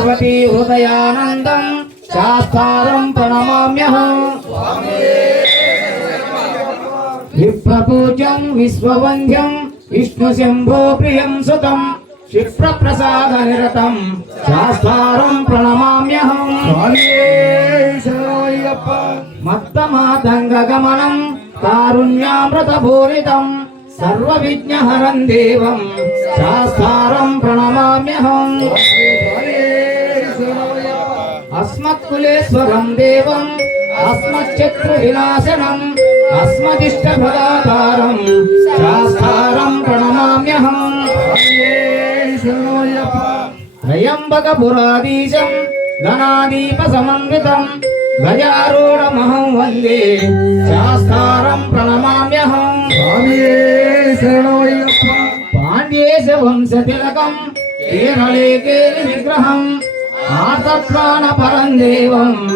పార్వతీ హృదయానందం శాస్త్రం ప్రణమామ్యహం విప్రపూజ్యం విశ్వవంద్యం విష్ణు శంభో ప్రియం సుతం క్షిప్రప్రసాద నిరతం శాస్త్రం ప్రణమామ్యహం మత్తమాతంగ గమనం కారుణ్యామృత పూరితం అస్మత్కులేశ్వరం దేవం అస్మచ్చత్రు వినాశనం అస్మదిష్టఫలాధారం శాస్త్రం ప్రణమామ్యహం. త్రయంబకపురాధీశం గణాదీప సమన్వితం గజారూఢమహం వందే శాస్త్రం ప్రణమామ్యహం. పాండ్యేశ వంశతిలకం కేరళే కేలి విగ్రహం ఆర్తప్రాణ పరం దేవం.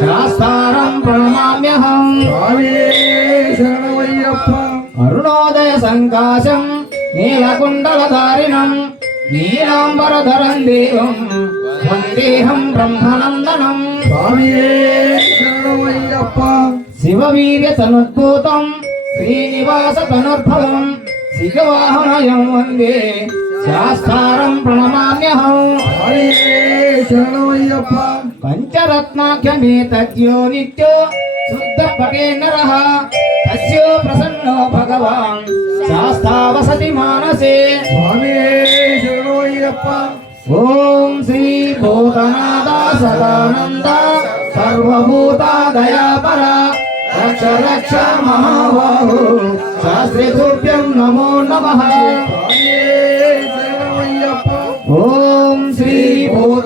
శాస్త్రం ప్రణమామ్యహం. అరుణోదయ సంకాశం. నీలకుండలధారిణం. నీలాంబరధరం దేవం. వందేహం బ్రహ్మనందనం. శివవీర్య తనుద్భూతం శ్రీనివాస తనుర్భవం. శిఖవాహనయం వందే. శాస్త్రం ప్రణమామ్యహం ಶರಣಮಯ್ಯಪ್ಪ ಪಂಚರತ್ನಾಖ್ಯ ಮೇತಜ್ಞೋ ನಿತ್ಯೋ ಶುದ್ಧ ಪಟೇ ನರಃ ತಸ್ಯೋ ಪ್ರಸನ್ನೋ ಭಗವಾನ್ ಶಾಸ್ತಾವಸತಿ ಮಾನಸೆ ಸ್ವಾಮಿ ಶರಣಮಯ್ಯಪ್ಪ ಓಂ ಶ್ರೀ ಭೂತನಾದ ಸದಾನಂದ ಸರ್ವಭೂತ ದಯಾಪರ ರಕ್ಷ ರಕ್ಷ ಮಹಾಬಾಹು ಶಾಸ್ತ್ರಿ ತುಭ್ಯಂ ನಮೋ ನಮಃ ಓಂ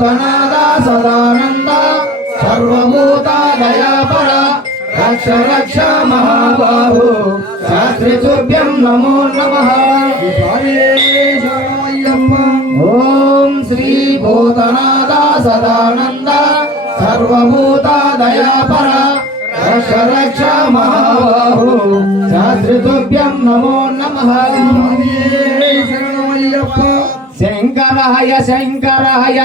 భూతనాథ సదానంద సర్వభూతాదయాపర రక్ష రక్ష మహాబాహు శాస్త్రిభ్యం నమో నమః. ఓం శ్రీ భూతనాథ సదానంద సర్వభూతాదయాపర రక్ష రక్ష మహాబాహు శాస్త్రిభ్యం నమో నమః. శంకరాయ శంకరాయ